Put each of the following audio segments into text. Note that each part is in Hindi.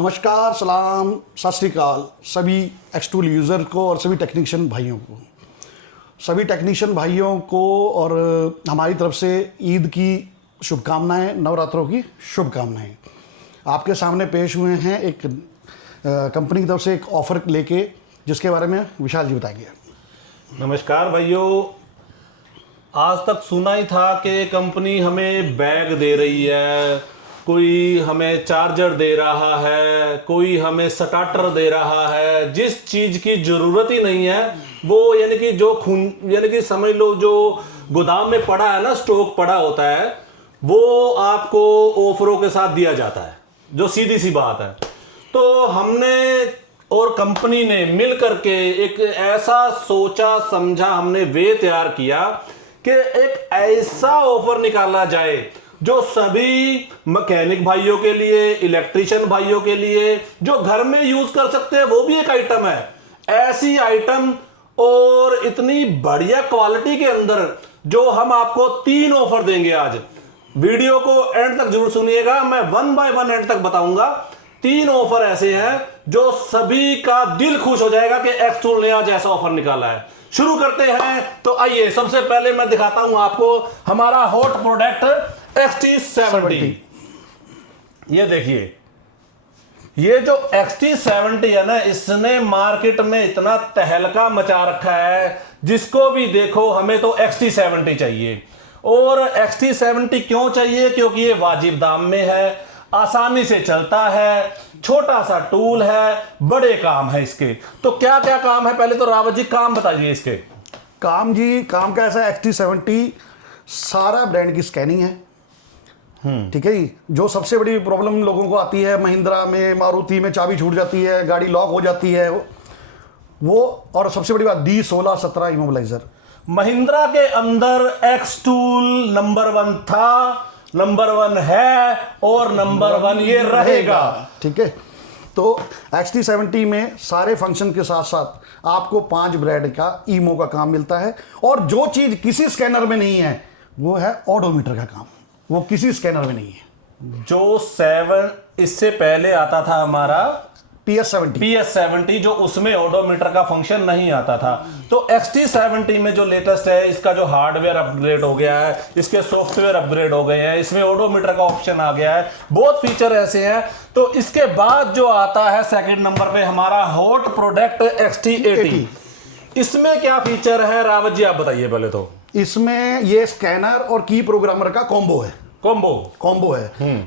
नमस्कार, सलाम, सत श्री अकाल सभी एक्सटूल यूज़र को और सभी टेक्नीशियन भाइयों को। सभी टेक्नीशियन भाइयों को और हमारी तरफ से ईद की शुभकामनाएं, नवरात्रों की शुभकामनाएं। आपके सामने पेश हुए हैं एक कंपनी की तरफ से एक ऑफ़र लेके, जिसके बारे में विशाल जी बताएंगे। नमस्कार भाइयों, आज तक सुना ही था कि कंपनी हमें बैग दे रही है, कोई हमें चार्जर दे रहा है, कोई हमें स्टार्टर दे रहा है। जिस चीज़ की ज़रूरत ही नहीं है वो यानी कि समझ लो जो गोदाम में पड़ा है ना, स्टॉक पड़ा होता है, वो आपको ऑफरों के साथ दिया जाता है, जो सीधी सी बात है। तो हमने और कंपनी ने मिल करके एक ऐसा सोचा समझा, हमने वे तैयार किया कि एक ऐसा ऑफर निकाला जाए जो सभी मैकेनिक भाइयों के लिए, इलेक्ट्रिशियन भाइयों के लिए, जो घर में यूज कर सकते हैं, वो भी एक आइटम है। ऐसी आइटम और इतनी बढ़िया क्वालिटी के अंदर जो हम आपको 3 ऑफर देंगे आज। वीडियो को एंड तक जरूर सुनिएगा, मैं 1 बाय 1 एंड तक बताऊंगा। 3 ऑफर ऐसे हैं जो सभी का दिल खुश हो जाएगा कि एक्सटूल ने आज ऐसा ऑफर निकाला है। शुरू करते हैं। तो आइए, सबसे पहले मैं दिखाता हूं आपको हमारा हॉट प्रोडक्ट XT70। ये देखिए, ये जो XT70 है ना, इसने मार्केट में इतना तहलका मचा रखा है, जिसको भी देखो हमें तो XT70 चाहिए। और XT70 क्यों चाहिए? क्योंकि ये वाजिब दाम में है, आसानी से चलता है, छोटा सा टूल है, बड़े काम है इसके। तो क्या क्या काम है, पहले तो रावत जी काम बताइए इसके। काम का ऐसा XT70 सारा ब्रांड की स्कैनिंग है। ठीक है जी। जो सबसे बड़ी प्रॉब्लम लोगों को आती है, महिंद्रा में, मारुति में चाबी छूट जाती है, गाड़ी लॉक हो जाती है, वो। और सबसे बड़ी बात D16-17 इमोबिलाइजर। महिंद्रा के अंदर एक्सटूल नंबर 1 था, नंबर 1 है और नंबर 1 ये रहेगा। ठीक है। तो XT70 में सारे फंक्शन के साथ साथ आपको 5 ब्रांड का ईमो का काम मिलता है। और जो चीज किसी स्कैनर में नहीं है वो है ओडोमीटर का काम, वो किसी स्कैनर में नहीं है। जो 7 इससे पहले आता था हमारा PS70, जो उसमें ओडोमीटर का फंक्शन नहीं आता था। तो XT70 में जो लेटेस्ट है, इसका जो हार्डवेयर अपग्रेड हो गया है, इसके सॉफ्टवेयर अपग्रेड हो गए हैं, इसमें ओडोमीटर का ऑप्शन आ गया है, बहुत फीचर ऐसे हैं। तो इसके बाद जो आता है सेकंड नंबर पे हमारा हॉट प्रोडक्ट XT80। इसमें क्या फीचर है रावत जी, आप बताइए पहले तो। इसमें ये स्कैनर और की प्रोग्रामर का कॉम्बो है।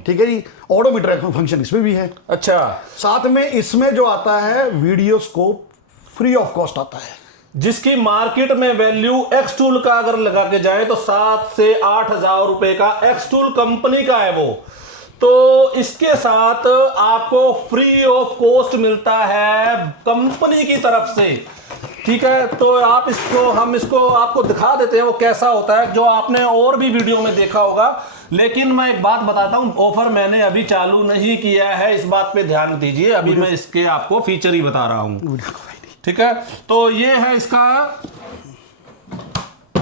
ठीक है जी। ऑडोमीटर का फंक्शन इसमें भी है। अच्छा। साथ में इसमें जो आता है video scope free of cost आता है, जिसकी मार्केट में वैल्यू एक्सटूल का अगर लगा के जाए तो 7 से 8 हजार रुपए का एक्सटूल कंपनी का है वो। तो इसके साथ आपको फ्री ऑफ कॉस्ट मिलता है कंपनी की तरफ से। ठीक है। तो हम इसको आपको दिखा देते हैं वो कैसा होता है, जो आपने और भी वीडियो में देखा होगा। लेकिन मैं एक बात बताता हूं, ऑफर मैंने अभी चालू नहीं किया है, इस बात पे ध्यान दीजिए। अभी मैं इसके आपको फीचर ही बता रहा हूं। ठीक है। तो ये है इसका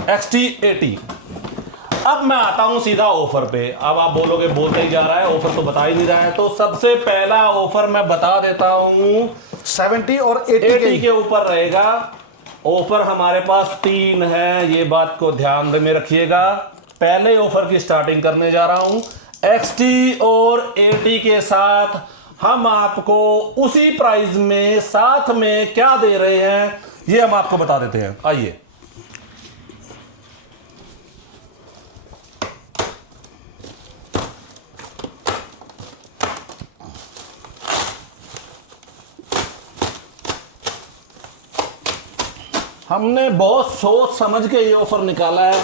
XT80। अब मैं आता हूं सीधा ऑफर पे। अब आप बोलोगे बोलते ही जा रहा है, ऑफर तो बता ही नहीं रहा है। तो सबसे पहला ऑफर मैं बता देता हूं, 70 और 80 के ऊपर रहेगा। ऑफर हमारे पास 3 है, ये बात को ध्यान में रखिएगा। पहले ऑफर की स्टार्टिंग करने जा रहा हूं। XT और 80 के साथ हम आपको उसी प्राइस में साथ में क्या दे रहे हैं, ये हम आपको बता देते हैं। आइए, हमने बहुत सोच समझ के ये ऑफर निकाला है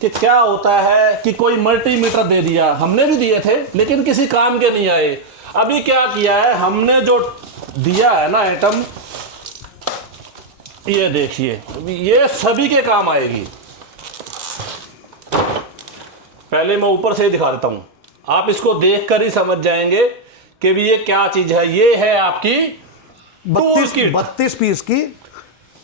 कि क्या होता है कि कोई मल्टीमीटर दे दिया, हमने भी दिए थे लेकिन किसी काम के नहीं आए। अभी क्या किया है हमने, जो दिया है ना आइटम, ये देखिए, ये सभी के काम आएगी। पहले मैं ऊपर से ही दिखा देता हूं, आप इसको देखकर ही समझ जाएंगे कि भी ये क्या चीज है। ये है आपकी 32 पीस की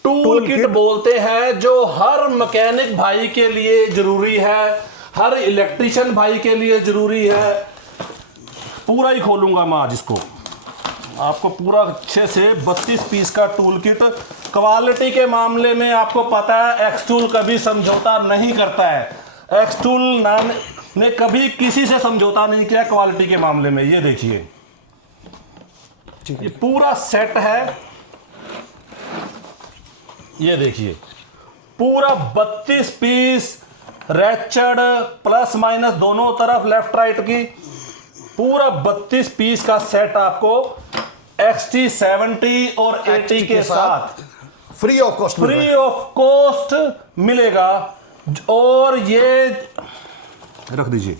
टूल किट बोलते हैं, जो हर मैकेनिक भाई के लिए जरूरी है, हर इलेक्ट्रिशियन भाई के लिए जरूरी है। पूरा ही खोलूंगा मैं आज इसको। आपको पूरा अच्छे से 32 पीस का टूल किट। क्वालिटी के मामले में आपको पता है एक्सटूल कभी समझौता नहीं करता है। एक्सटूल ने कभी किसी से समझौता नहीं किया क्वालिटी के मामले में। ये देखिए ये पूरा सेट है, ये देखिए पूरा 32 पीस रेचर्ड प्लस माइनस दोनों तरफ लेफ्ट राइट की, पूरा 32 पीस का सेट आपको XT70 और 80 के साथ फ्री ऑफ कॉस्ट मिलेगा। और ये रख दीजिए।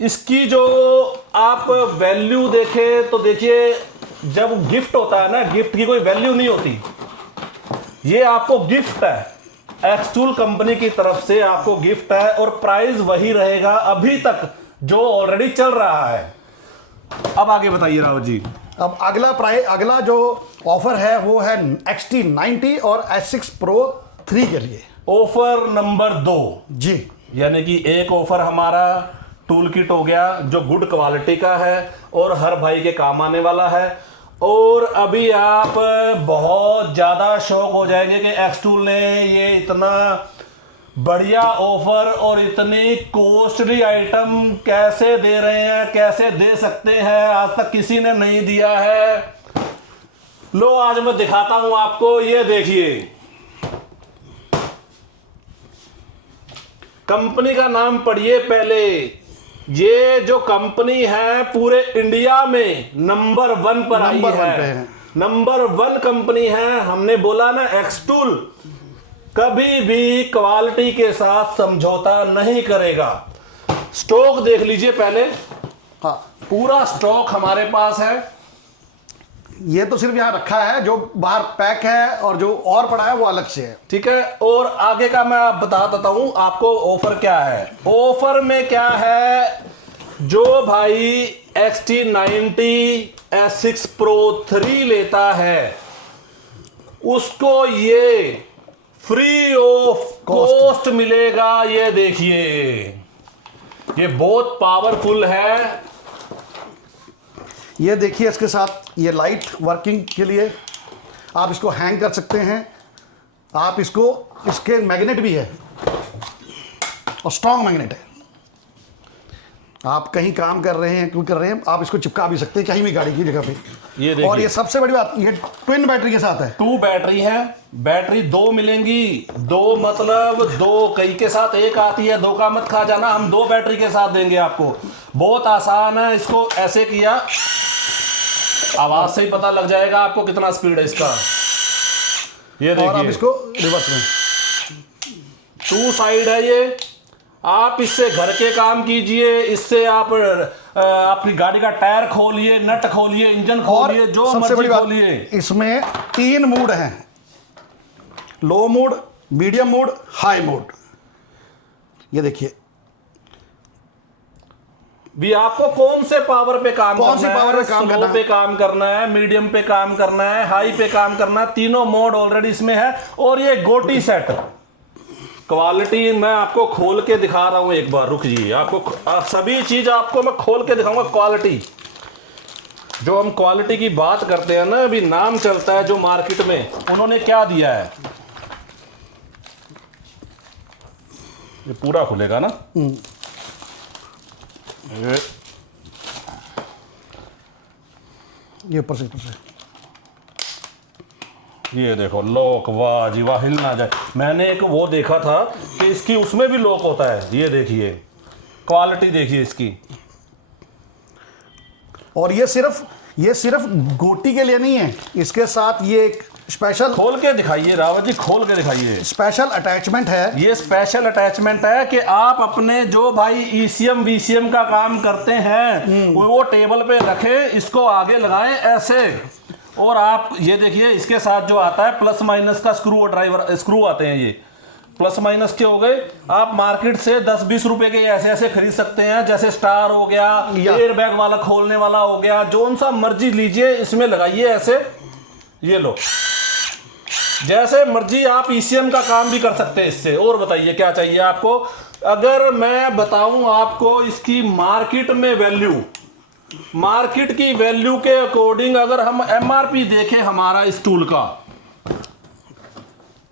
इसकी जो आप वैल्यू देखें तो देखिए, जब गिफ्ट होता है ना, गिफ्ट की कोई वैल्यू नहीं होती। ये आपको गिफ्ट है, एक्सटूल कंपनी की तरफ से आपको गिफ्ट है और प्राइस वही रहेगा अभी तक जो ऑलरेडी चल रहा है। अब आगे बताइए रावत जी। अब अगला जो ऑफर है वो है XT90 और S6 Pro 3 के लिए। ऑफर नंबर 2 जी, यानी कि एक ऑफर हमारा टूल किट हो गया जो गुड क्वालिटी का है और हर भाई के काम आने वाला है। और अभी आप बहुत ज़्यादा शौक हो जाएंगे कि एक्सटूल ने ये इतना बढ़िया ऑफर और इतनी कॉस्टली आइटम कैसे दे रहे हैं, कैसे दे सकते हैं, आज तक किसी ने नहीं दिया है। लो आज मैं दिखाता हूं आपको। ये देखिए, कंपनी का नाम पढ़िए पहले। ये जो कंपनी है पूरे इंडिया में नंबर 1 पर आई है, नंबर 1 कंपनी है। हमने बोला ना एक्सटूल कभी भी क्वालिटी के साथ समझौता नहीं करेगा। स्टॉक देख लीजिए पहले। हाँ, पूरा स्टॉक हमारे पास है। ये तो सिर्फ यहाँ रखा है, जो बाहर पैक है और जो और पड़ा है वो अलग से है। ठीक है, और आगे का मैं बता देता हूं आपको ऑफर क्या है। ऑफर में क्या है, जो भाई XT90 S6 Pro 3 लेता है उसको ये फ्री ऑफ कॉस्ट मिलेगा। ये देखिए, ये बहुत पावरफुल है। ये देखिए, इसके साथ ये लाइट वर्किंग के लिए आप इसको हैंग कर सकते हैं। आप इसके मैग्नेट भी है और स्ट्रॉन्ग मैग्नेट है। आप कहीं काम कर रहे हैं, क्यों कर रहे हैं, आप इसको चिपका भी सकते हैं कहीं भी गाड़ी की जगह पे। ये देखिए, और ये सबसे बड़ी बात, ये ट्विन बैटरी के साथ है। 2 बैटरी है। बैटरी 2 मिलेंगी। 2 मतलब 2 कई के साथ एक आती है, 2 का मत खा जाना। हम 2 बैटरी के साथ देंगे आपको। बहुत आसान है। इसको ऐसे किया, आवाज से ही पता लग जाएगा आपको कितना स्पीड है इसका। ये देखिए, और आप इसको रिवर्स में 2 साइड है ये। आप इससे घर के काम कीजिए, इससे आप अपनी गाड़ी का टायर खोलिए, नट खोलिए, इंजन खोलिए, जो सबसे बड़ी मर्जी बात, खोलिए। इसमें 3 मोड हैं, लो mode, medium mode, high mode. ये देखिए, भी आपको कौन से पावर पे काम कौन सी करना पावर है, पे काम स्लो करना है? पे काम करना है, मीडियम पे काम करना है, हाई पे काम करना है। तीनों मोड ऑलरेडी इसमें है। और ये गोटी सेट क्वालिटी मैं आपको खोल के दिखा रहा हूं। एक बार रुक जाइए, आपको सभी चीज आपको मैं खोल के दिखाऊंगा। क्वालिटी, जो हम क्वालिटी की बात करते हैं ना, अभी नाम चलता है जो मार्केट में, उन्होंने क्या दिया है। ये पूरा खुलेगा ना, ये ऊपर से ये देखो लॉक, वाह जी वाह, हिल ना जाए। मैंने एक वो देखा था कि इसकी उसमें भी लॉक होता है। ये देखिए, क्वालिटी देखिए इसकी। और ये सिर्फ गोटी के लिए नहीं है, इसके साथ ये एक स्पेशल, खोल के दिखाइए रावत जी, खोल के दिखाइए। स्पेशल अटैचमेंट है। ये स्पेशल अटैचमेंट है कि आप अपने जो भाई ECM VCM का काम करते हैं वो टेबल पे रखें, इसको आगे लगाएं ऐसे। और आप ये देखिए, इसके साथ जो आता है प्लस माइनस का स्क्रू और ड्राइवर स्क्रू आते हैं। ये प्लस माइनस के हो गए। आप मार्केट से 10-20 रुपए के ऐसे ऐसे खरीद सकते हैं, जैसे स्टार हो गया, एयर बैग वाला खोलने वाला हो गया, जो सा मर्जी लीजिए, इसमें लगाइए ऐसे। ये लो, जैसे मर्जी आप ECM का काम भी कर सकते हैं इससे। और बताइए क्या चाहिए आपको। अगर मैं बताऊं आपको इसकी मार्केट में वैल्यू, मार्केट की वैल्यू के अकॉर्डिंग अगर हम एमआरपी देखें हमारा इस टूल का,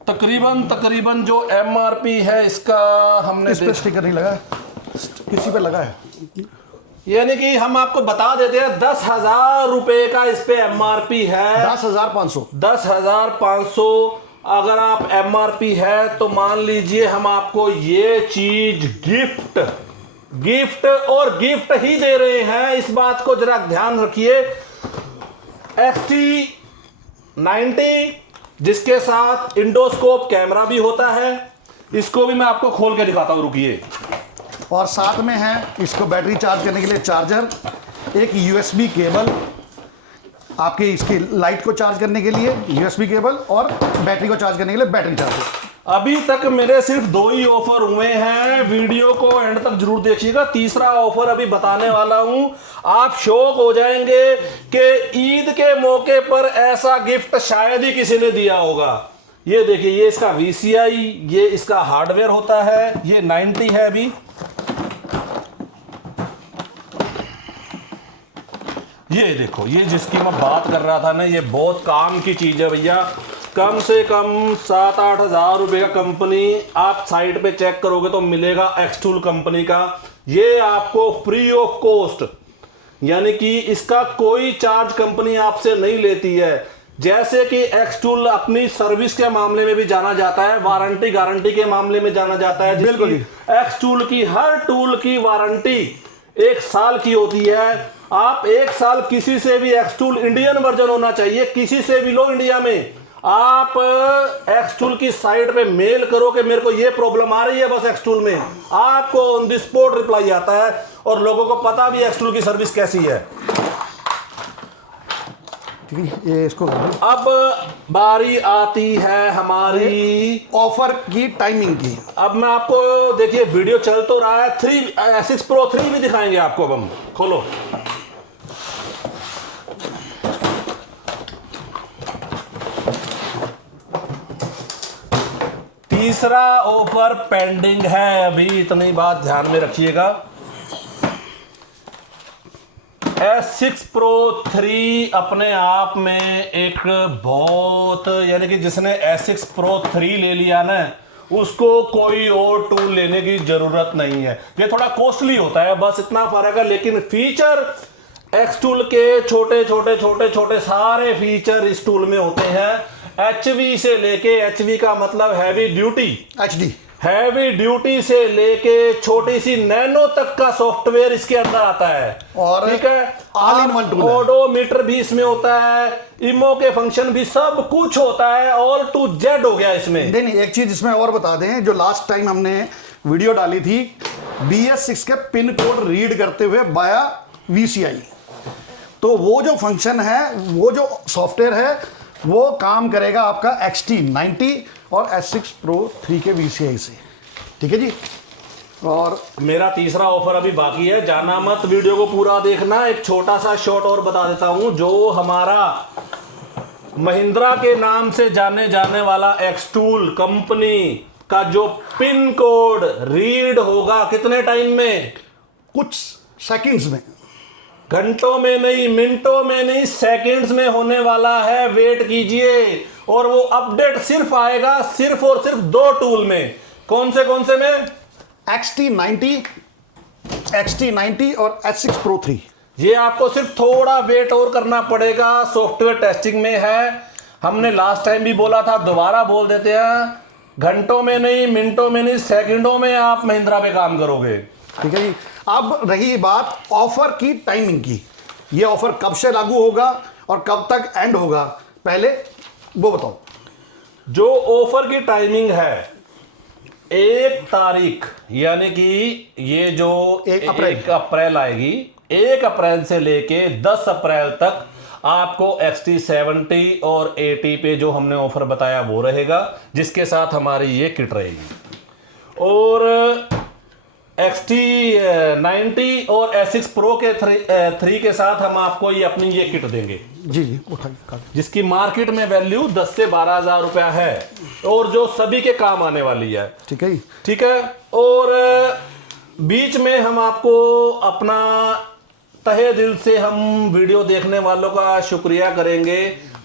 तकरीबन जो एमआरपी है इसका, हमने इस पे स्टिकर नहीं लगा है, किसी पे लगा है, यानी कि हम आपको बता देते हैं 10,000 रुपए का इस पे एमआरपी है। 10,500। 10,500 अगर आप एमआरपी है तो मान लीजिए हम आपको ये चीज गिफ्ट और गिफ्ट ही दे रहे हैं। इस बात को जरा ध्यान रखिए। XT90 जिसके साथ इंडोस्कोप कैमरा भी होता है, इसको भी मैं आपको खोल के दिखाता हूं, रुकिए। और साथ में है इसको बैटरी चार्ज करने के लिए चार्जर, एक USB केबल, आपके इसके लाइट को चार्ज करने के लिए USB केबल, और बैटरी को चार्ज करने के लिए बैटरी चार्जर। अभी तक मेरे सिर्फ 2 ही ऑफर हुए हैं, वीडियो को एंड तक जरूर देखिएगा। तीसरा ऑफर अभी बताने वाला हूं, आप शॉक हो जाएंगे कि ईद के मौके पर ऐसा गिफ्ट शायद ही किसी ने दिया होगा। ये देखिए, ये इसका VCI, ये इसका हार्डवेयर होता है, ये 90 है अभी। ये देखो, ये जिसकी मैं बात कर रहा था ना, ये बहुत काम की चीज है भैया। कम से कम 7-8 हज़ार रुपए का कंपनी आप साइट पे चेक करोगे तो मिलेगा एक्सटूल कंपनी का। ये आपको फ्री ऑफ कॉस्ट, यानी कि इसका कोई चार्ज कंपनी आपसे नहीं लेती है। जैसे कि एक्सटूल अपनी सर्विस के मामले में भी जाना जाता है, वारंटी गारंटी के मामले में जाना जाता है। बिल्कुल। एक्सटूल की हर टूल की वारंटी 1 साल की होती है। आप 1 साल किसी से भी, एक्सटूल इंडियन वर्जन होना चाहिए, किसी से भी लो इंडिया में, आप एक्सटूल की साइट पे मेल करो कि मेरे को ये प्रॉब्लम आ रही है बस एक्सटूल में, आपको ऑन द स्पॉट रिप्लाई आता है और लोगों को पता भी एक्सटूल की सर्विस कैसी है। ठीक है, ये इसको कर दो। अब बारी आती है हमारी ऑफर की टाइमिंग की। अब मैं आपको, देखिए वीडियो चल तो रहा है, 6 Pro 3 भी दिखाएंगे आपको। अब हम खोलो, तीसरा ऑफर पेंडिंग है अभी, इतनी बात ध्यान में रखिएगा। S6 Pro 3 अपने आप में एक बहुत, यानी कि जिसने S6 Pro 3 ले लिया ना, उसको कोई और टूल लेने की जरूरत नहीं है। ये थोड़ा कॉस्टली होता है, बस इतना फर्क है, लेकिन फीचर एक्सटूल के छोटे सारे फीचर इस टूल में होते हैं। HV से लेके, HV का मतलब heavy duty, HD, heavy duty से लेके छोटी सी नैनो तक का सॉफ्टवेयर इसके अंदर आता है। और ठीक है, ऑल इन वन टूल है। ओडोमीटर भी इसमें होता है, इमो के फंक्शन भी, सब कुछ होता है, ऑल टू जेड हो गया इसमें। नहीं, एक चीज इसमें और बता दें, जो लास्ट टाइम हमने वीडियो डाली थी BS6 के पिन कोड रीड करते हुए बाया VCI, तो वो जो फंक्शन है, वो जो सॉफ्टवेयर है, वो काम करेगा आपका XT90 और S6 Pro 3 के VCI से। ठीक है जी। और मेरा तीसरा ऑफर अभी बाकी है, जाना मत, वीडियो को पूरा देखना। एक छोटा सा शॉर्ट और बता देता हूं, जो हमारा महिंद्रा के नाम से जाने जाने वाला एक्सटूल कंपनी का जो पिन कोड रीड होगा कितने टाइम में? कुछ सेकंड्स में, घंटों में नहीं, मिनटों में नहीं, सेकंड्स में होने वाला है। वेट कीजिए, और वो अपडेट सिर्फ आएगा सिर्फ और सिर्फ 2 टूल में। कौन से में? XT90 और S6 Pro 3। ये आपको सिर्फ थोड़ा वेट और करना पड़ेगा, सॉफ्टवेयर टेस्टिंग में है। हमने लास्ट टाइम भी बोला था, दोबारा बोल देते हैं, घंटों में नहीं, मिनटों में नहीं, सेकंडों में आप महिंद्रा पे काम करोगे। ठीक है जी। अब रही बात ऑफर की टाइमिंग की, ये ऑफर कब से लागू होगा और कब तक एंड होगा, पहले वो बताओ। जो ऑफर की टाइमिंग है, 1 तारीख, यानी कि ये जो 1 अप्रैल आएगी, 1 अप्रैल से लेके 10 अप्रैल तक आपको XT70 और 80 पे जो हमने ऑफर बताया वो रहेगा, जिसके साथ हमारी ये किट रहेगी। और XT90 और S6 Pro के 3 के साथ हम आपको ये अपनी ये किट देंगे जी जी उठाइए। जिसकी मार्केट में वैल्यू 10 से 12,000 रुपया है और जो सभी के काम आने वाली है। ठीक है, ठीक है। और बीच में हम आपको अपना तहे दिल से हम वीडियो देखने वालों का शुक्रिया करेंगे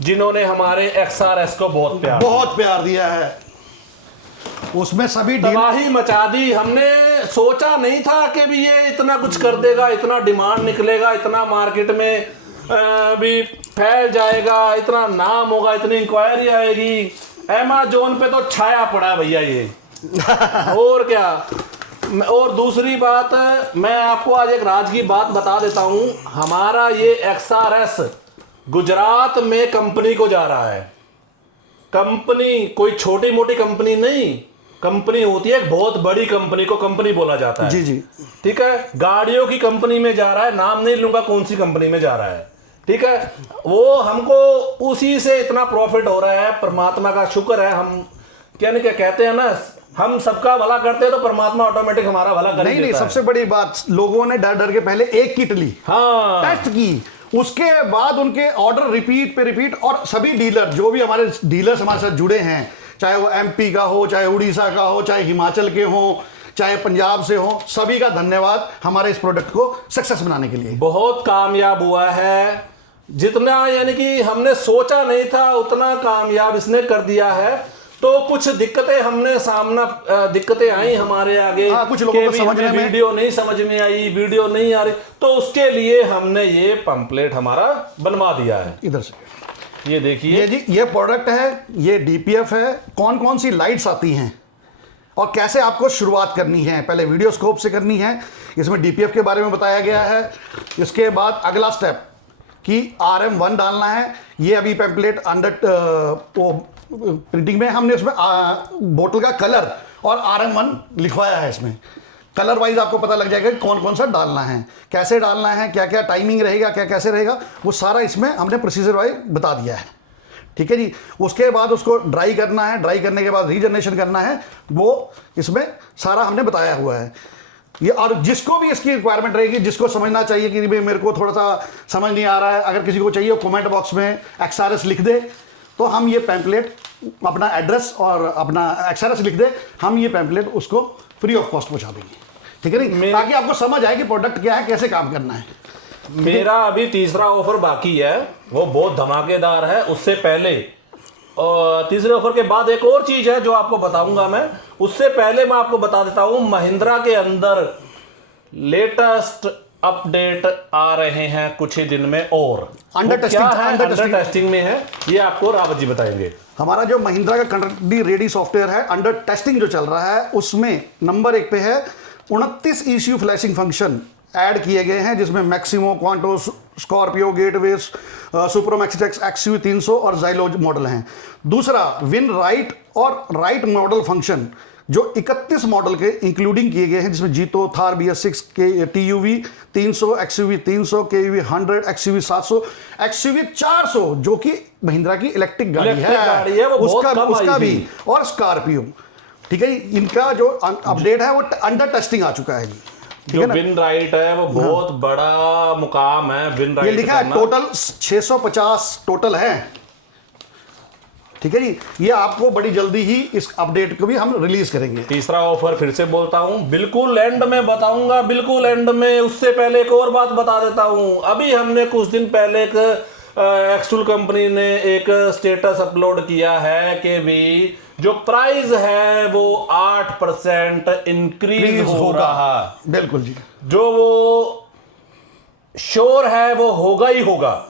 जिन्होंने हमारे XRS को बहुत प्यार दिया है। उसमें सभी तबाही मचा दी। हमने सोचा नहीं था कि भी ये इतना कुछ कर देगा, इतना डिमांड निकलेगा, इतना मार्केट में भी फैल जाएगा, इतना नाम होगा, इतनी इंक्वायरी आएगी। Amazon पे तो छाया पड़ा है भैया ये। और क्या। और दूसरी बात, मैं आपको आज एक राज की बात बता देता हूं। हमारा ये XRS गुजरात में कंपनी को जा रहा है। कंपनी कोई छोटी मोटी कंपनी नहीं, कंपनी होती है एक बहुत बड़ी कंपनी को कंपनी बोला जाता है। जी जी। ठीक है। गाड़ियों की कंपनी में जा रहा है, नाम नहीं लूंगा कौन सी कंपनी में जा रहा है। ठीक है। वो हमको उसी से इतना प्रॉफिट हो रहा है, परमात्मा का शुक्र है। हम क्या कहते हैं ना, हम सबका भला करते हैं तो परमात्मा ऑटोमेटिक हमारा भला कर नहीं, सबसे बड़ी बात, लोगों ने डर डर के पहले एक किट ली, हाँ, टेस्ट की, उसके बाद उनके ऑर्डर रिपीट पे रिपीट। और सभी डीलर, जो भी हमारे डीलर्स हमारे साथ जुड़े हैं, चाहे वो MP का हो, चाहे उड़ीसा का हो, चाहे हिमाचल के हो, चाहे पंजाब से हो, सभी का धन्यवाद हमारे इस प्रोडक्ट को सक्सेस बनाने के लिए। बहुत कामयाब हुआ है। जितना यानी कि हमने सोचा नहीं था उतना कामयाब इसने कर दिया है। तो कुछ दिक्कतें हमने दिक्कतें आई हमारे आगे। हाँ, कुछ लोगों को समझने में वीडियो नहीं समझ में आई, वीडियो नहीं आ रही, तो उसके लिए हमने ये पंपलेट हमारा बनवा दिया है। इधर से ये देखिए, ये जी, ये प्रोडक्ट है, ये DPF है। कौन कौन सी लाइट्स आती हैं और कैसे आपको शुरुआत करनी है, पहले वीडियो स्कोप से करनी है। इसमें DPF के बारे में बताया गया है। इसके बाद अगला स्टेप कि RM1 डालना है। ये अभी पैम्पलेट अंडर प्रिंटिंग में हमने उसमें बोतल का कलर और RM1 लिखवाया है। इसमें कलर वाइज आपको पता लग जाएगा कि कौन कौन सा डालना है, कैसे डालना है, क्या क्या टाइमिंग रहेगा, क्या कैसे रहेगा, वो सारा इसमें हमने प्रोसीजर वाइज बता दिया है। ठीक है जी। उसके बाद उसको ड्राई करना है, ड्राई करने के बाद रीजनरेशन करना है, वो इसमें सारा हमने बताया हुआ है। ये और जिसको भी इसकी रिक्वायरमेंट रहेगी, जिसको समझना चाहिए कि भाई मेरे को थोड़ा सा समझ नहीं आ रहा है, अगर किसी को चाहिए कमेंट बॉक्स में XRS लिख दे, तो हम ये पैम्पलेट, अपना एड्रेस और अपना XRS लिख दे, हम ये पैम्पलेट उसको फ्री ऑफ कॉस्ट पहुंचा देंगे। ठीक है नहीं, ताकि आपको समझ आए कि प्रोडक्ट क्या है, कैसे काम करना है। मेरा अभी तीसरा ऑफर बाकी है, वो बहुत धमाकेदार है। उससे पहले और तीसरे ऑफर के बाद एक और चीज है जो आपको बताऊंगा मैं। उससे पहले मैं आपको बता देता हूं, महिंद्रा के अंदर लेटेस्ट अपडेट आ रहे हैं कुछ ही दिन में। और अंडर टेस्टिंग में है, ये आपको रावत जी बताएंगे। हमारा जो महिंद्रा का कंट्री रेडी सॉफ्टवेयर है, अंडर टेस्टिंग जो चल रहा है, उसमें नंबर 1 पे है 29 ECU फ्लैशिंग फंक्शन ऐड किए गए हैं, जिसमें Maximo, Quanto, Scorpio, Gateway, Supro Maxitex, XUV 300 और जाइलो मॉडल हैं। दूसरा, विन राइट और राइट मॉडल फंक्शन जो 31 मॉडल के इंक्लूडिंग किए गए हैं, जिसमें जीतो, थार BS6 के TUV 300, XUV 300, KUV 100, XUV 700, XUV 400 जो कि महिंद्रा की इलेक्ट्रिक गाड़ी है, उसका भी, और स्कॉर्पियो। ठीक है, इनका जो अपडेट है वो अंडर टेस्टिंग आ चुका है जी। जो विन राइट है वो बहुत बड़ा मुकाम है। विन राइट ये लिखा है टोटल 650 टोटल है। ठीक है जी। ये आपको बड़ी जल्दी ही इस अपडेट को भी हम रिलीज करेंगे। तीसरा ऑफर फिर से बोलता हूं, बिल्कुल एंड में बताऊंगा, बिल्कुल एंड में। उससे पहले एक और बात बता देता हूं। अभी हमने कुछ दिन पहले एक एक्सटूल कंपनी ने एक स्टेटस अपलोड किया है कि भी जो प्राइस है वो 8% इंक्रीज हो रहा। बिल्कुल जी। जो वो श्योर है वो होगा ही होगा,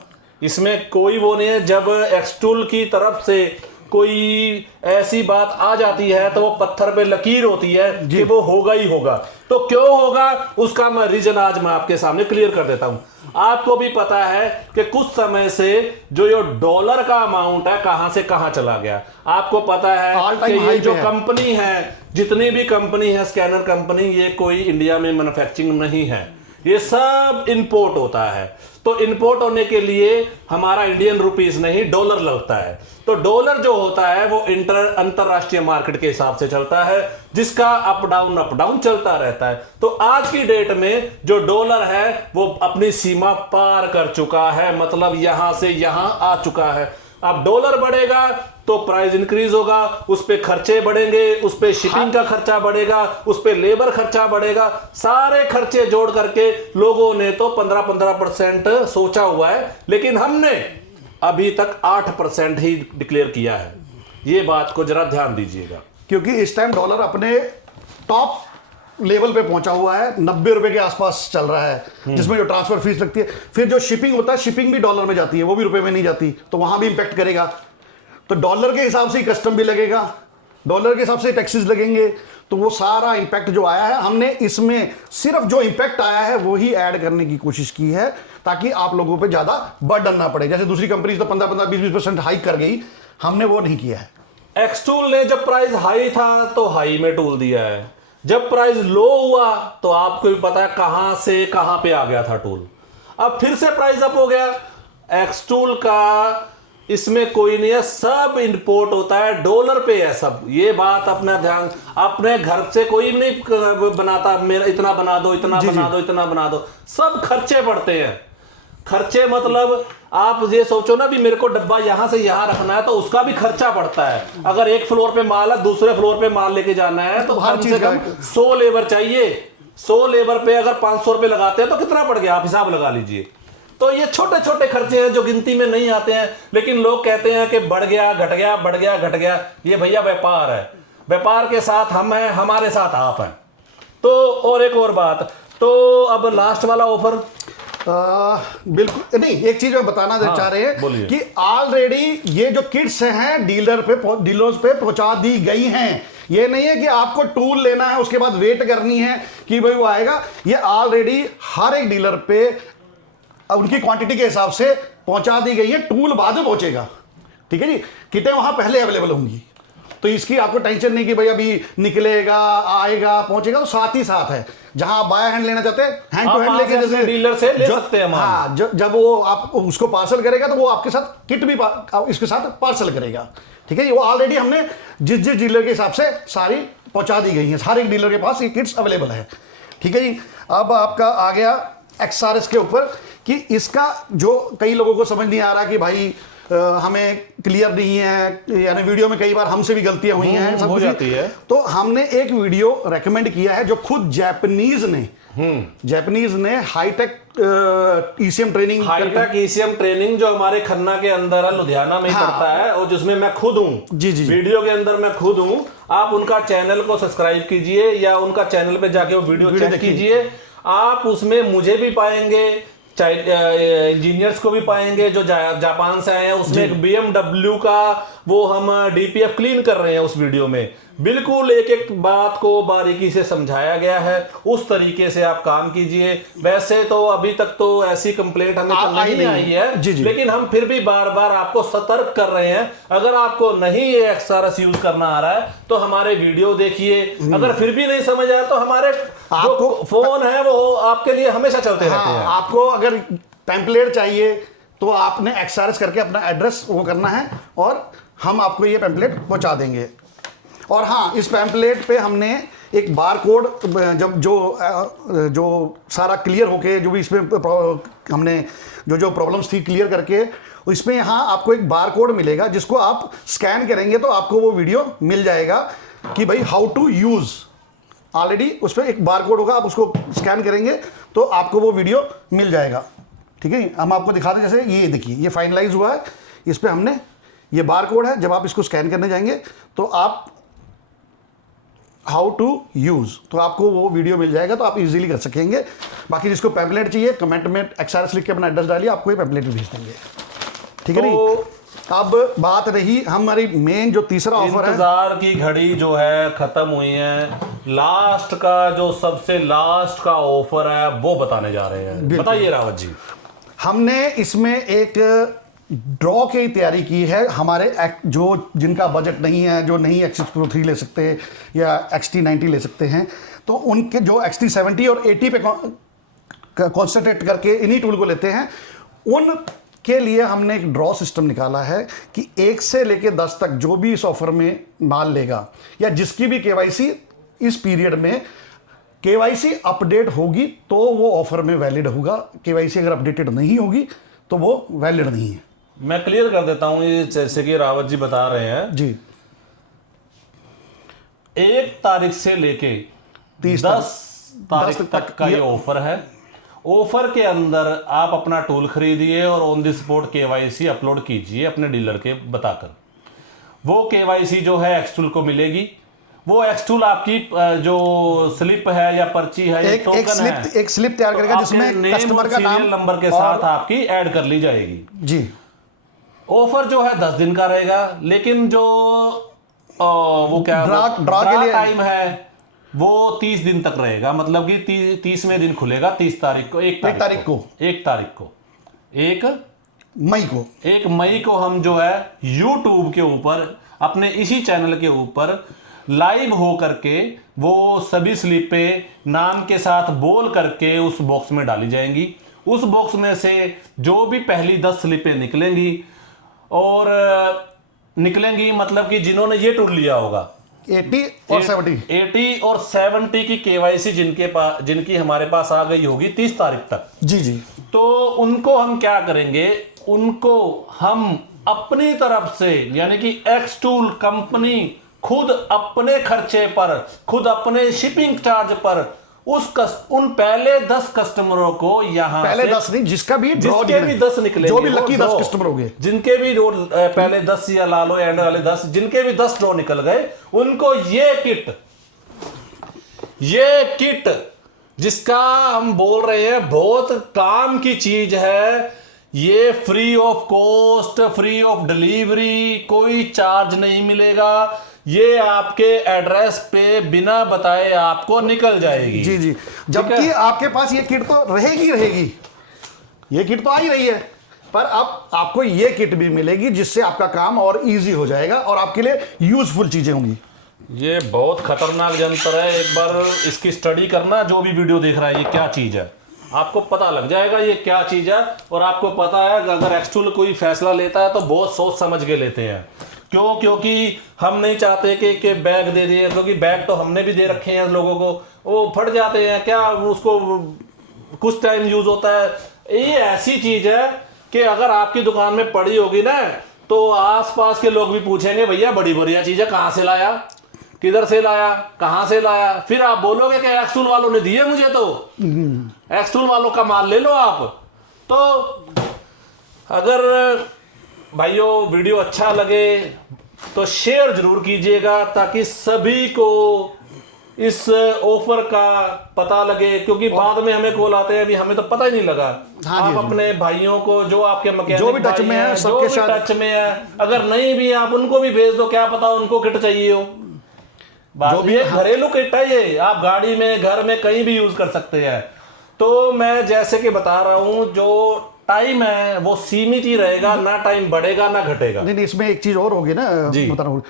इसमें कोई वो नहीं है। जब एक्सटूल की तरफ से कोई ऐसी बात आ जाती है तो वो पत्थर पे लकीर होती है कि वो होगा ही होगा। तो क्यों होगा उसका मैं रीजन आज मैं आपके सामने क्लियर कर देता हूं। आपको भी पता है कि कुछ समय से जो ये डॉलर का अमाउंट है कहां से कहां चला गया। आपको पता है कि ये जो कंपनी है, जितनी भी कंपनी है, स्कैनर कंपनी, ये कोई इंडिया में मैन्युफैक्चरिंग नहीं है। ये सब इंपोर्ट होता है। तो इंपोर्ट होने के लिए हमारा इंडियन रुपीस नहीं डॉलर लगता है। तो डॉलर जो होता है वो अंतरराष्ट्रीय मार्केट के हिसाब से चलता है, जिसका अप डाउन चलता रहता है। तो आज की डेट में जो डॉलर है वो अपनी सीमा पार कर चुका है, मतलब यहां से यहां आ चुका है। अब डॉलर बढ़ेगा तो प्राइस इंक्रीज होगा, उस पे खर्चे बढ़ेंगे, उस पे शिपिंग का खर्चा बढ़ेगा, उस पे लेबर खर्चा बढ़ेगा। सारे खर्चे जोड़ करके लोगों ने तो 15% सोचा हुआ है, लेकिन हमने अभी तक 8% ही डिक्लेयर किया है। ये बात को जरा ध्यान दीजिएगा, क्योंकि इस टाइम डॉलर अपने टॉप लेवल पे पहुंचा हुआ है, 90 रुपए के आसपास चल रहा है, जिसमें जो ट्रांसफर फीस लगती है, फिर जो शिपिंग होता है, शिपिंग भी डॉलर में जाती है, वो भी रुपए में नहीं जाती, तो वहां भी इंपैक्ट करेगा। तो डॉलर के हिसाब से ही कस्टम भी लगेगा, डॉलर के हिसाब से टैक्सेस लगेंगे, तो वो सारा इंपैक्ट जो आया है, हमने इसमें सिर्फ जो इंपैक्ट आया है वो ही ऐड करने की कोशिश की है, ताकि आप लोगों पे ज्यादा बर्डन ना पड़े। जैसे दूसरी कंपनीज तो 15-20% हाइक कर गई, हमने वो नहीं किया है। एक्सटूल ने जब प्राइस हाई था तो हाई में टूल दिया है, जब प्राइस लो हुआ तो आपको भी पता है कहां से कहां पे आ गया था टूल। अब फिर से प्राइस अप हो गया। एक्सटूल का इसमें कोई नहीं है, सब इंपोर्ट होता है, डॉलर पे है सब। ये बात अपना ध्यान, अपने घर से कोई नहीं बनाता मेरा इतना बना दो, इतना बना दो, इतना बना दो, सब खर्चे पड़ते हैं। खर्चे मतलब आप ये सोचो ना भी मेरे को डब्बा यहां से यहां रखना है तो उसका भी खर्चा पड़ता है। अगर एक फ्लोर पे माल है, दूसरे फ्लोर पे माल लेके जाना है तो हर कम चीज से कम 100 लेबर चाहिए। 100 लेबर पे अगर 500 रुपए लगाते हैं तो कितना पड़ गया, आप हिसाब लगा लीजिए। तो ये छोटे छोटे खर्चे हैं जो गिनती में नहीं आते हैं, लेकिन लोग कहते हैं कि बढ़ गया घट गया, बढ़ गया घट गया। ये भैया व्यापार है, व्यापार के साथ हम हैं, हमारे साथ आप हैं। तो और एक और बात, तो अब लास्ट वाला ऑफर बिल्कुल नहीं, एक चीज मैं बताना चाह रहे हैं कि ऑलरेडी ये जो किट्स हैं डीलर्स पे पहुंचा दी गई हैं। ये नहीं है कि आपको टूल लेना है उसके बाद वेट करनी है कि भाई वो आएगा। ये ऑलरेडी हर एक डीलर पे उनकी क्वांटिटी के हिसाब से पहुंचा दी गई है, टूल बाद में पहुंचेगा। ठीक है जी, किटें वहां पहले अवेलेबल होंगी, तो इसकी आपको टेंशन नहीं कि भाई अभी निकलेगा आएगा पहुंचेगा, तो साथ ही साथ है। जहां आप बाय हैंड लेना चाहते हैं, हैंड टू हैंड लेके जैसे डीलर से ले सकते हैं। हाँ, जब वो आप उसको पार्सल करेगा तो वो आपके साथ किट भी इसके साथ पार्सल करेगा। ठीक है जी, वो ऑलरेडी हमने जिस जिस डीलर के हिसाब से सारी पहुंचा दी गई है, हर एक डीलर के पास ये किट्स अवेलेबल है। ठीक है जी, अब आपका आ गया XRS के ऊपर कि इसका जो कई लोगों को समझ नहीं आ रहा कि भाई हमें क्लियर नहीं है, यानी वीडियो में कई बार हमसे भी गलतियां हुई हैं, सब हो जाती है। तो हमने एक वीडियो रेकमेंड किया है जो खुद जापानीज ने hi tech ECM training, hi tech ECM training जो हमारे खन्ना के अंदर है, लुधियाना में ही पड़ता है, और जिसमें मैं खुद हूँ। जी जी, वीडियो के अंदर मैं खुद हूँ। आप उनका चैनल को सब्सक्राइब कीजिए या उनका चैनल पे जाके वो वीडियो चेक कीजिए। आप उसमें मुझे भी पाएंगे, इंजीनियर्स को भी पाएंगे जो जापान से आए हैं। उसमें एक BMW का वो हम DPF क्लीन कर रहे हैं उस वीडियो में। बिल्कुल एक एक बात को बारीकी से समझाया गया है, उस तरीके से आप काम कीजिए। वैसे तो अभी तक तो ऐसी कंप्लेंट हमें तो नहीं आई है, जी जी, लेकिन हम फिर भी बार बार आपको सतर्क कर रहे हैं। अगर आपको नहीं ये XRS यूज करना आ रहा है तो हमारे वीडियो देखिए। अगर फिर भी नहीं समझ आया तो हमारे आपको फोन है वो आपके लिए हमेशा चलते रहते हैं। आपको अगर पैम्पलेट चाहिए तो आपने XRS करके अपना एड्रेस वो करना है और हम आपको ये पैम्पलेट पहुंचा देंगे। और हाँ, इस पैम्पलेट पे हमने एक बार कोड, जब जो सारा क्लियर होके जो भी इसमें हमने जो प्रॉब्लम्स थी क्लियर करके, इसमें यहाँ आपको एक बार कोड मिलेगा जिसको आप स्कैन करेंगे तो आपको वो वीडियो मिल जाएगा कि भाई हाउ टू यूज़। ऑलरेडी उस पर एक बार कोड होगा, आप उसको स्कैन करेंगे तो आपको वो वीडियो मिल जाएगा। ठीक है, हम आपको दिखा दें। जैसे ये देखिए, ये फाइनलाइज हुआ है, इस पर हमने ये बार कोड है। जब आप इसको स्कैन करने जाएंगे तो आप हाउ टू यूज़, तो आपको वो वीडियो मिल जाएगा, तो आप इजीली कर सकेंगे। बाकी जिसको पैम्पलेट चाहिए कमेंट में XRS लिख के अपना एड्रेस डालिए, आपको ये पैम्पलेट भी भेज देंगे। ठीक है नी? अब बात रही हमारी मेन जो तीसरा ऑफर है, इंतजार की घड़ी जो है खत्म हुई है। लास्ट का जो सबसे लास्ट का ऑफर है वो बताने जा रहे हैं। बताइए रावत जी। हमने इसमें एक ड्रॉ की तैयारी की है। हमारे जो जिनका बजट नहीं है, जो नहीं X6 Pro 3 ले सकते या XT90 ले सकते हैं, तो उनके जो XT70 और 80 पे कॉन्सेंट्रेट करके इन्हीं टूल को लेते हैं, उन के लिए हमने एक ड्रॉ सिस्टम निकाला है कि 1 से लेके 10 तक जो भी इस ऑफर में माल लेगा या जिसकी भी केवाईसी इस पीरियड में केवाईसी अपडेट होगी तो वो ऑफर में वैलिड होगा, केवाईसी अगर अपडेटेड नहीं होगी तो वो वैलिड नहीं है। मैं क्लियर कर देता हूं, ये जैसे कि रावत जी बता रहे हैं जी 1 तारीख से लेके 30 10 तारीख तक का ये ऑफर है। ऑफर के अंदर आप अपना टूल खरीदिए और on the spot KYC upload कीजिए अपने डीलर के बताकर। वो केवाईसी जो है एक्सटूल को मिलेगी। वो एक्सटूल आपकी जो स्लिप है या पर्ची है या टोकन है, एक स्लिप तैयार करेगा जिसमें कस्टमर का नाम नंबर के साथ आपकी ऐड कर ली जाएगी। जी ऑफर जो है 10 दिन का रहेगा, लेकिन जो वो क्या ड्रा के लिए टाइम है वो 30 दिन तक रहेगा। मतलब कि 30वें दिन खुलेगा, 30 तारीख को, 1 तारीख को 1 मई को हम जो है YouTube के ऊपर अपने इसी चैनल के ऊपर लाइव हो करके वो सभी स्लिपें नाम के साथ बोल करके उस बॉक्स में डाली जाएंगी। उस बॉक्स में से जो भी पहली 10 स्लिपें निकलेंगी और निकलेंगी मतलब कि जिन्होंने ये टूल लिया होगा 80 और 70 की केवाईसी जिनकी हमारे पास आ गई होगी 30 तारीख तक। जी जी। तो उनको हम क्या करेंगे, उनको हम अपनी तरफ से यानी कि एक्सटूल कंपनी खुद अपने खर्चे पर, खुद अपने शिपिंग चार्ज पर उन पहले 10 कस्टमरों को यहाँ पहले 10 नहीं, जिसके भी 10 निकले, जो भी लकी 10 कस्टमर हो गए, जिनके भी पहले 10 या ला लो एंड वाले 10, जिनके भी 10 ड्रॉ निकल गए, उनको ये किट जिसका हम बोल रहे हैं बहुत काम की चीज है, ये free of cost, free of delivery, कोई चार्ज नहीं मिलेगा। ये आपके एड्रेस पे बिना बताए आपको निकल जाएगी। जी जी। जबकि आपके पास ये किट तो रहेगी, ये किट तो आ ही रही है, पर अब आपको ये किट भी मिलेगी जिससे आपका काम और इजी हो जाएगा और आपके लिए यूजफुल चीजें होंगी। ये बहुत खतरनाक यंत्र है, एक बार इसकी स्टडी करना, जो भी वीडियो देख रहा है, ये क्या चीज है आपको पता लग जाएगा ये क्या चीज है। और आपको पता है अगर एक्सटूल कोई फैसला लेता है तो बहुत सोच समझ के लेते हैं। क्योंकि हम नहीं चाहते कि बैग दे दिए, क्योंकि बैग तो हमने भी दे रखे हैं लोगों को, वो फट जाते हैं क्या, उसको कुछ टाइम यूज होता है। ये ऐसी चीज है कि अगर आपकी दुकान में पड़ी होगी ना तो आसपास के लोग भी पूछेंगे भैया बड़ी बढ़िया चीज है, कहाँ से लाया, किधर से लाया, कहाँ से लाया। फिर आप बोलोगे कि एक्सटूल वालों ने दिए मुझे, तो एक्सटूल वालों का माल ले लो आप। तो अगर भाइयों वीडियो अच्छा लगे तो शेयर जरूर कीजिएगा ताकि सभी को इस ऑफर का पता लगे, क्योंकि बाद में हमें कॉल आते हैं, अभी हमें तो पता ही नहीं लगा। हाँ आप अपने भाइयों को जो आपके मैकेनिक जो भी टच में है, सबके साथ टच में है, अगर नहीं भी आप उनको भी भेज दो, क्या पता उनको किट चाहिए हो। जो भी घरेलू किट है ये, आप गाड़ी में, घर में, कहीं भी यूज कर सकते हैं। तो मैं जैसे कि बता रहा हूं, जो टाइम है वो सीमित ही रहेगा, ना टाइम बढ़ेगा ना घटेगा। नहीं, इसमें एक चीज और होगी ना, बता रहा हूं,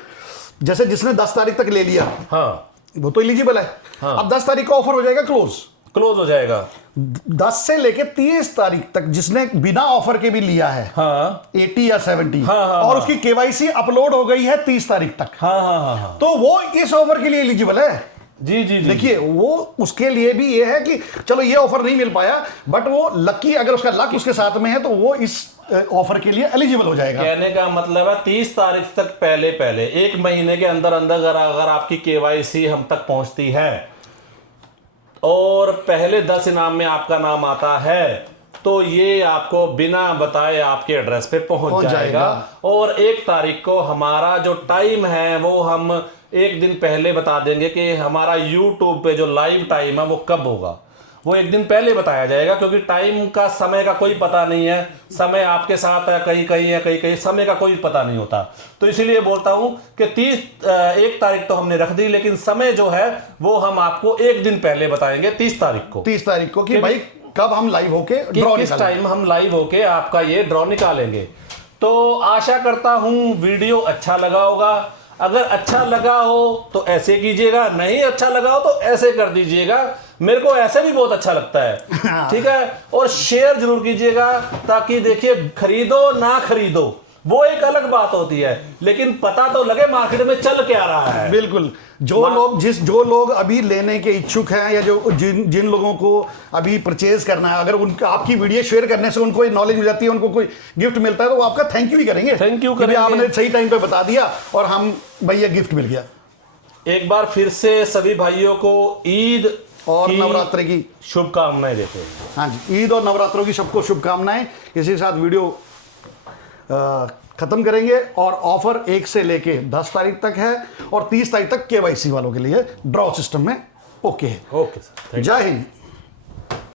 जैसे जिसने 10 तारीख तक ले लिया, हाँ वो तो एलिजिबल है। हाँ। अब 10 तारीख का ऑफर हो जाएगा क्लोज हो जाएगा। 10 से लेके 30 तारीख तक जिसने बिना ऑफर के भी लिया है, हाँ 80 या 70, हाँ, और उसकी केवाईसी अपलोड हो गई है 30 तारीख तक, हाँ, तो वो इस ऑफर के लिए एलिजिबल है। जी। देखिए, वो उसके लिए भी ये है कि चलो ये ऑफर नहीं मिल पाया, बट वो लकी, अगर उसका लक उसके साथ में है तो वो इस ऑफर के लिए एलिजिबल हो जाएगा। कहने का मतलब है 30 तारीख तक पहले 1 महीने के अंदर अगर आपकी केवाईसी हम तक पहुंचती है और पहले 10 इनाम में आपका नाम आता है, तो ये आपको बिना बताए आपके एड्रेस पे पहुंच जाएगा। और 1 तारीख को हमारा जो टाइम है वो हम 1 दिन पहले बता देंगे कि हमारा YouTube पे जो लाइव टाइम है वो कब होगा, वो 1 दिन पहले बताया जाएगा। क्योंकि टाइम का, समय का कोई पता नहीं है, समय आपके साथ है, कहीं है, कहीं समय का कोई पता नहीं होता। तो इसीलिए बोलता हूं कि 1 तारीख तो हमने रख दी, लेकिन समय जो है वो हम आपको 1 दिन पहले बताएंगे, 30 तारीख को कि भाई कब हम लाइव होके ड्रॉ, किस टाइम हम लाइव होके आपका ये ड्रॉ निकालेंगे। तो आशा करता हूं वीडियो अच्छा लगा होगा। अगर अच्छा लगा हो तो ऐसे कीजिएगा, नहीं अच्छा लगा हो तो ऐसे कर दीजिएगा, मेरे को ऐसे भी बहुत अच्छा लगता है, ठीक है। और शेयर जरूर कीजिएगा, ताकि देखिए खरीदो ना खरीदो वो एक अलग बात होती है, लेकिन पता तो लगे मार्केट में चल क्या रहा है। बिल्कुल। जो लोग अभी लेने के इच्छुक हैं, या जो जिन लोगों को अभी परचेज करना है, अगर उनका आपकी वीडियो शेयर करने से उनको नॉलेज मिल जाती है, उनको कोई गिफ्ट मिलता है, तो वो आपका थैंक यू ही करेंगे। थैंक यू कि करेंगे। आपने सही टाइम पे बता दिया और हम भैया गिफ्ट मिल गया। एक बार फिर से सभी भाइयों को ईद और की नवरात्रि की शुभकामनाएं देते हैं। हाँ जी, ईद और नवरात्रों की सबको शुभकामनाएं। इसी के साथ वीडियो खत्म करेंगे। और ऑफर 1 से लेके 10 तारीख तक है, और 30 तारीख तक KYC वालों के लिए ड्रॉ सिस्टम में ओके है। ओके सर, जय हिंद।